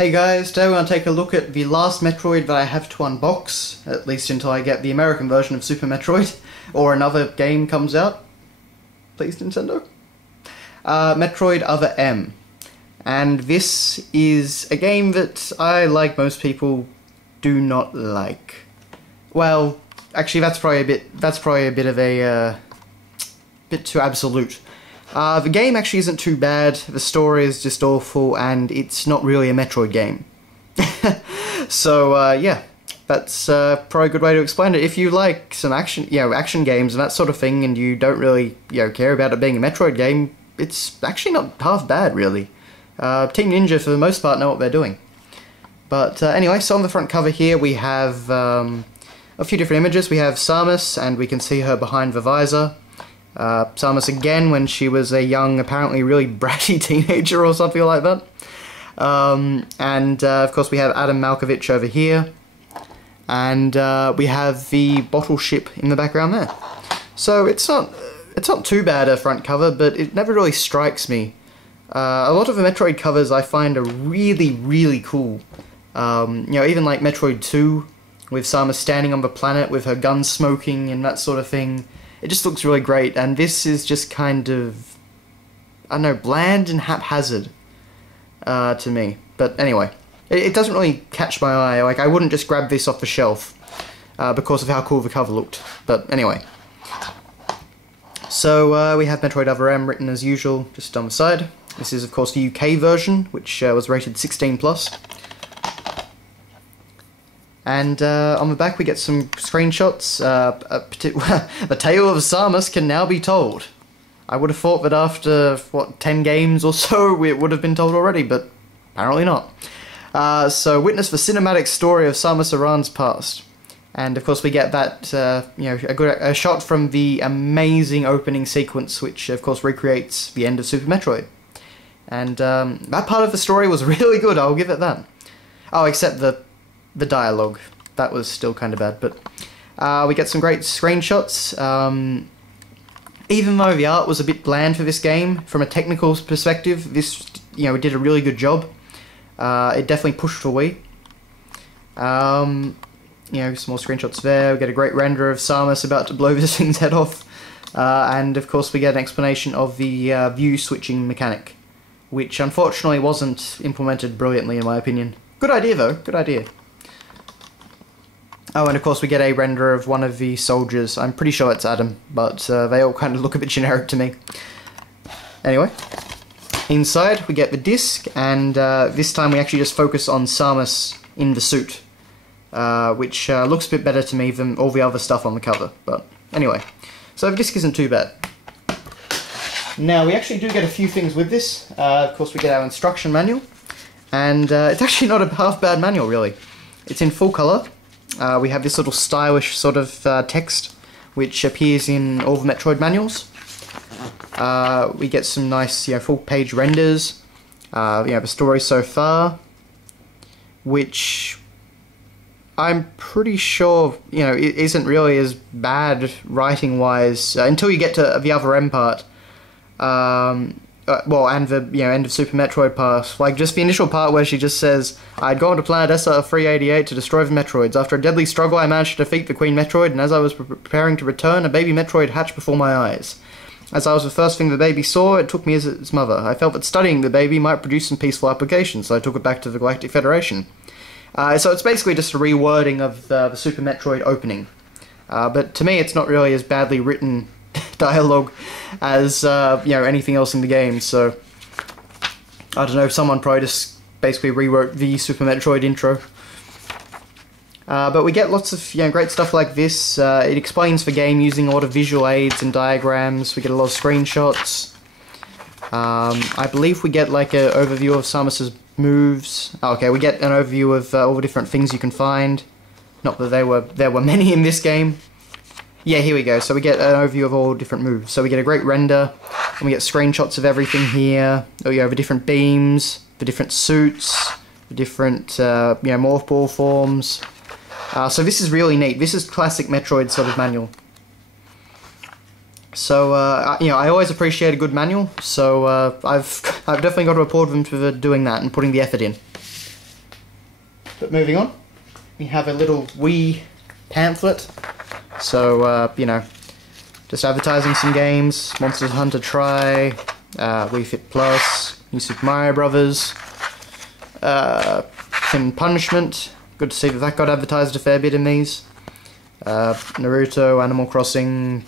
Hey guys, today we're going to take a look at the last Metroid that I have to unbox, at least until I get the American version of Super Metroid, or another game comes out. Please, Nintendo? Metroid Other M. And this is a game that I, like most people, do not like. Well, actually that's probably a bit of a, bit too absolute. The game actually isn't too bad, the story is just awful, and it's not really a Metroid game. So, yeah, that's probably a good way to explain it. If you like some action, action games and that sort of thing, and you don't really, care about it being a Metroid game, it's actually not half bad, really. Team Ninja, for the most part, know what they're doing. But anyway, so on the front cover here we have a few different images. We have Samus, and we can see her behind the visor. Samus again when she was a young, apparently really bratty teenager or something like that. Of course we have Adam Malkovich over here. And we have the bottle ship in the background there. So it's not too bad a front cover, but it never really strikes me. A lot of the Metroid covers I find are really, really cool. Even like Metroid 2, with Samus standing on the planet with her gun smoking and that sort of thing. It just looks really great, and this is just kind of, I don't know, bland and haphazard to me. But anyway, it doesn't really catch my eye. Like, I wouldn't just grab this off the shelf because of how cool the cover looked. But anyway. So we have Metroid Other M written as usual, just on the side. This is, of course, the UK version, which was rated 16+. And on the back we get some screenshots. The tale of Samus can now be told. I would have thought that after, 10 games or so it would have been told already, but apparently not. So witness the cinematic story of Samus Aran's past. And of course we get that, a shot from the amazing opening sequence, which of course recreates the end of Super Metroid. And that part of the story was really good, I'll give it that. Oh, except the dialogue. That was still kind of bad, but we get some great screenshots. Even though the art was a bit bland for this game, from a technical perspective, this, did a really good job. It definitely pushed for Wii. Some more screenshots there. We get a great render of Samus about to blow this thing's head off. And of course we get an explanation of the view switching mechanic, which unfortunately wasn't implemented brilliantly in my opinion. Good idea though, good idea. Oh, and of course we get a render of one of the soldiers. I'm pretty sure it's Adam, but they all kind of look a bit generic to me. Anyway, inside we get the disc, and this time we actually just focus on Samus in the suit, which looks a bit better to me than all the other stuff on the cover. But anyway, so the disc isn't too bad. Now, we actually do get a few things with this. Of course we get our instruction manual, and it's actually not a half bad manual really. It's in full colour. We have this little stylish sort of text, which appears in all the Metroid manuals. We get some nice, full-page renders. The story so far, which I'm pretty sure, it isn't really as bad writing-wise until you get to the Other M part. And the end of Super Metroid part, like just the initial part where she just says, "I'd gone to planet SR-388 to destroy the Metroids. After a deadly struggle I managed to defeat the Queen Metroid, and as I was preparing to return, a baby Metroid hatched before my eyes. As I was the first thing the baby saw, it took me as its mother. I felt that studying the baby might produce some peaceful applications, so I took it back to the Galactic Federation." So it's basically just a rewording of the Super Metroid opening. But to me it's not really as badly written dialogue as anything else in the game, so I don't know, someone probably just basically rewrote the Super Metroid intro. But we get lots of great stuff like this. It explains the game using a lot of visual aids and diagrams. We get a lot of screenshots. I believe we get like an overview of Samus's moves. Okay, we get an overview of all the different things you can find. Not that there were many in this game. Yeah, here we go. So we get an overview of all different moves. So we get a great render, and we get screenshots of everything here. The different beams, the different suits, the different morph ball forms. So this is really neat. This is classic Metroid sort of manual. So I always appreciate a good manual. So I've definitely got to applaud them for doing that and putting the effort in. But moving on, we have a little Wii pamphlet. So, you know, just advertising some games. Monster Hunter Tri, Wii Fit Plus, New Super Mario Brothers, Sin Punishment. Good to see that that got advertised a fair bit in these. Naruto, Animal Crossing,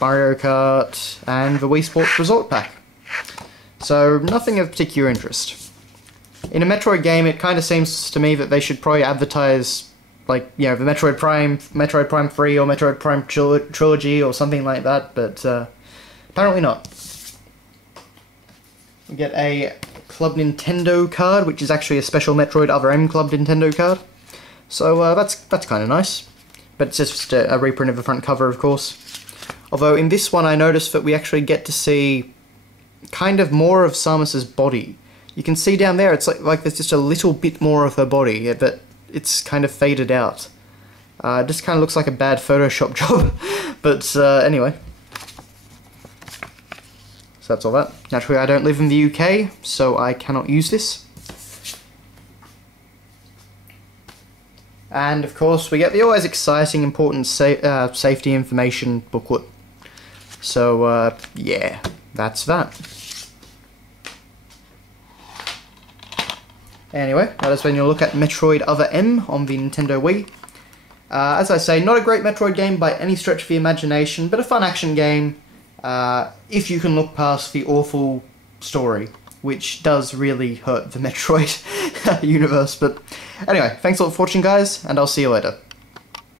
Mario Kart, and the Wii Sports Resort Pack. So, nothing of particular interest. In a Metroid game, it kind of seems to me that they should probably advertise, like, you know, the Metroid Prime 3 or Metroid Prime Trilogy or something like that, but apparently not. We get a Club Nintendo card, which is actually a special Metroid Other M Club Nintendo card. So that's kind of nice. But it's just a reprint of the front cover, of course. Although in this one I noticed that we actually get to see kind of more of Samus's body. You can see down there, it's like there's just a little bit more of her body, but it's kind of faded out. It just kind of looks like a bad Photoshop job. But anyway. So that's all that. Naturally, I don't live in the UK, so I cannot use this. And of course, we get the always exciting, important safety information booklet. So yeah, that's that. Anyway, that is when you look at Metroid Other M on the Nintendo Wii. As I say, not a great Metroid game by any stretch of the imagination, but a fun action game if you can look past the awful story, which does really hurt the Metroid universe. But anyway, thanks a lot for watching, guys, and I'll see you later.